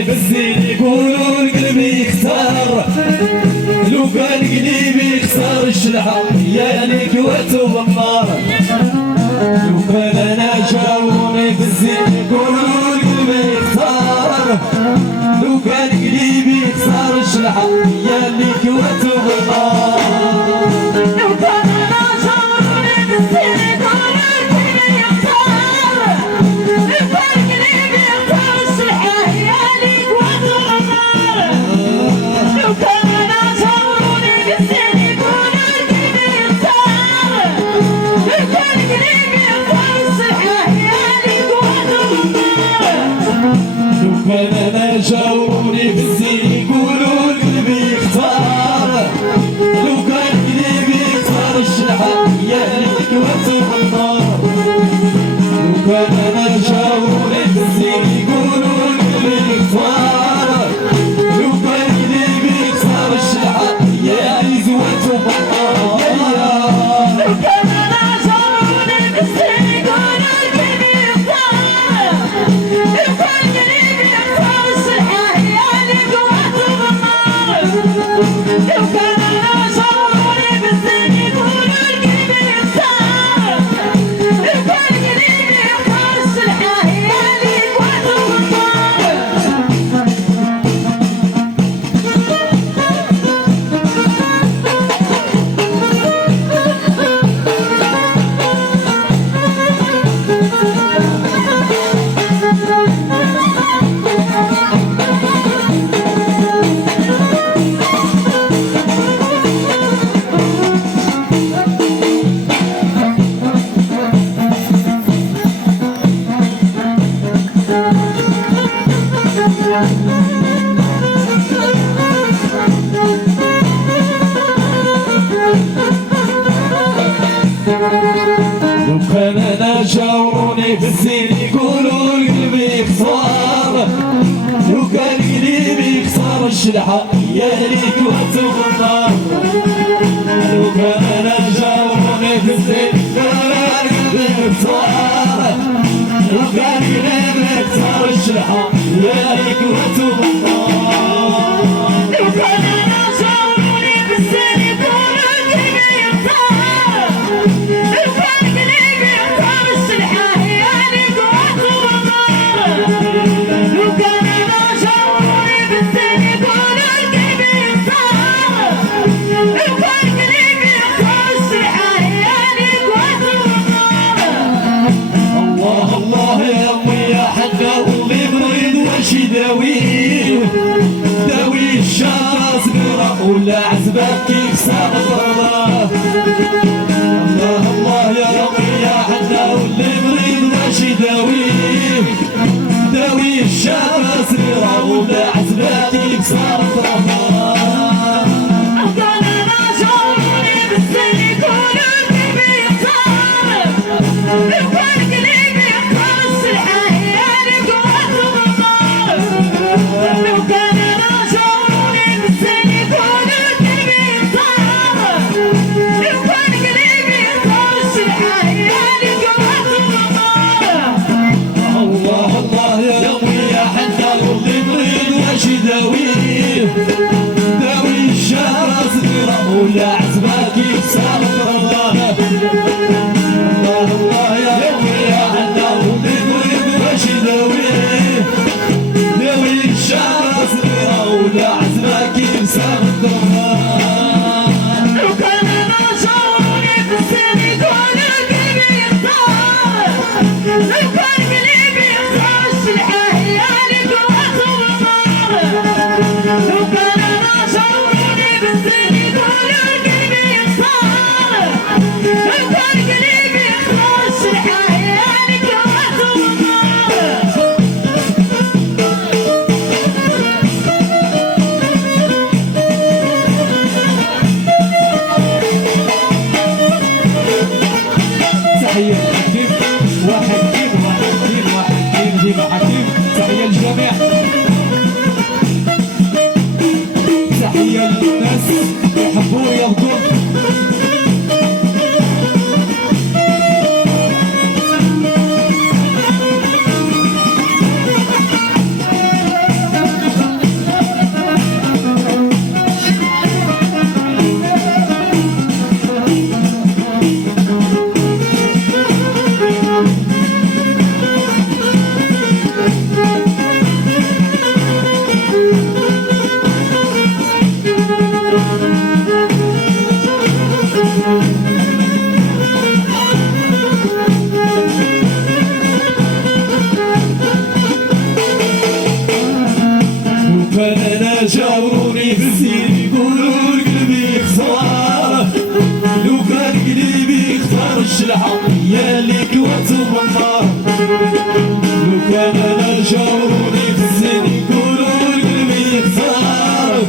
في الزين يقولوا القلب يختار، لو كان قلبي يختار الشلحة يا ليك وتوب النار. لو كان انا جاوني في الزين يقولوا القلب يختار، لو كان قلبي يختار الشلحة يا ليك وتوب النار. لو كان انا جاوني في الزين يقولوا القلب يختار، لو كان قلبي يختار الشلحة يا ليك وتوب النار. لو كان انا جاوني في الزين يقولوا القلب يختار، لو كان قلبي يختار الشلحة يا ليك وتوب النار. لو كان انا جاوني في الزين يقولوا القلب يختار، لو كان قلبي يختار الشلحة يا ليك وتوب النار. لو كان انا جاوني في الزين يقولوا القلب يختار، لو كان قلبي يختار الشلحة يا ليك وتوب النار. لو كان انا جاوني في الزين يقولوا القلب يختار، لو كان قلبي يختار الشلحة يا ليك وتوب النار. لو كان انا جاوني في الزين يقولوا القلب يختار، لو كان قلبي يختار الشلحة يا ليك وتوب النار. لو كان انا جاوني في الزين يقولوا القلب يختار، لو كان قلبي يختار الشلحة يا ليك وتوب النار. لو كان انا جاوني في الزين يقولوا القلب يختار، لو كان قلبي يختار الشلحة يا ليك وتوب النار. لو كان انا جاوني في الزين يقولوا القلب يختار، لو كان قلبي يختار الشلحة يا ليك وتوب النار. لو كان انا جاوني في الزين يقولوا القلب يختار، لو كان قلبي يختار الشلحة يا ليك وتوب النار. الله الله يا امي يا حنا واللي مريض واش يداويه، داوي الشاس صغيرة ولا عزبك كيف صابر الله. الله الله يا امي يا حنا واللي مريض واش يداويه، داوي الشاس صغيرة ولا عزبك كيف صابر الله. لو كان انا جاوني في الزين يقولوا القلب يختار، لو كان قلبي يختار الشلحة يا ليك وتوب النار. لو كان انا جاوني في الزين يقولوا القلب يختار، لو كان قلبي يختار الشلحة يا ليك وتوب النار. الله الله يا امي يا حنا جاوروني في الزين يقولوا قلبي خسارة لو كان قلبي اختار الشلحة يا ليك وتمنى لو كان انا جاوروني في الزين يقولوا قلبي خسارة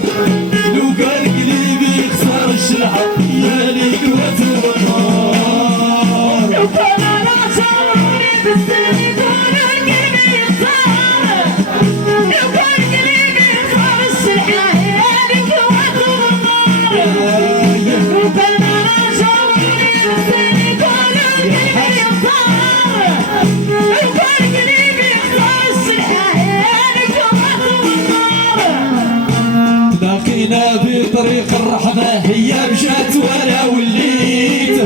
لو كان قلبي اختار الشلحة يا ليك وتمنى لو كان انا جاوروني في الزين يقولوا قلبي خسارة لو كان قلبي اختار الشلحة يا ليك وتمنى لو كان انا جاوروني في الزين يقولوا قلبي خسارة لو كان قلبي اختار الشلحة يا ليك وتمنى لقينا في طريق الرحمة هي مشات وانا وليت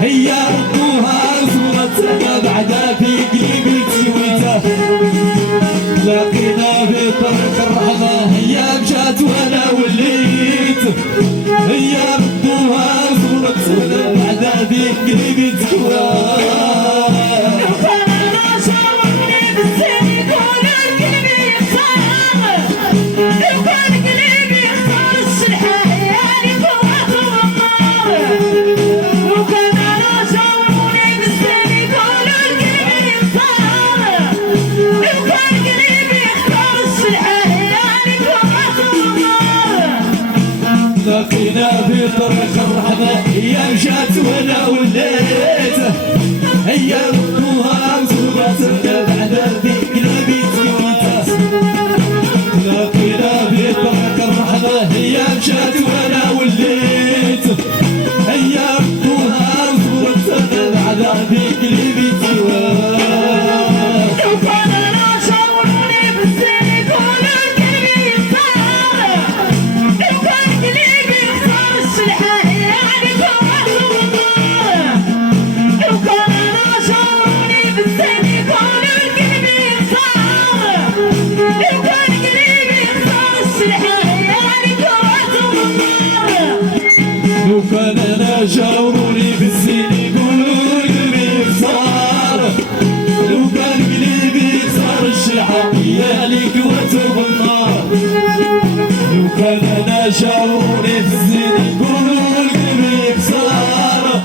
هي ردوها زورت انا بعدها في قلبي تسويته لقينا في طريق الرحمة هي مشات وانا وليت هي ردوها زورت انا بعدها في قلبي تسويته لو كان انا جاوروني في الزين يقولوا قلبي خسارة لو كان قلبي اختار الشلحة يا ليك وتمنى لو كان انا جاوروني في الزين يقولوا قلبي خسارة لو كان قلبي اختار الشلحة يا ليك وتمنى لقينا في طريق الرحمة هي مشات وانا وليت هي ردوها زورت بعد في قلبي تسويته لقينا في طريق الرحمة هي مشات وانا وليت هي ردوها زورت بعد في قلبي تسويته لو كان انا جاوروني في الزين يقولوا قلبي خسارة لو كان قلبي اختار الشلحة يا ليك وتمنى لو كان انا جاوروني في الزين يقولوا قلبي خسارة لو كان قلبي اختار الشلحة يا ليك وتمنى لو كان انا جاوروني في الزين يقولوا قلبي خسارة لو كان قلبي خسر الشلحة يا ليك وتمنى لو كان انا جاوروني في الزين يقولوا قلبي خسارة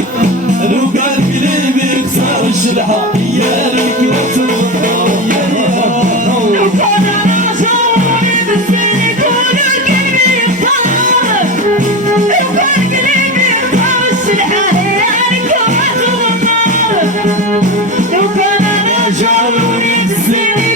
لو كان قلبي خسر الشلحة يا ليك وتمنى لو كان انا جاوروني في الزين يقولوا قلبي خسارة لو كان قلبي اختار الشلحة يا ليك وتمنى لو كان انا جاوروني في الزين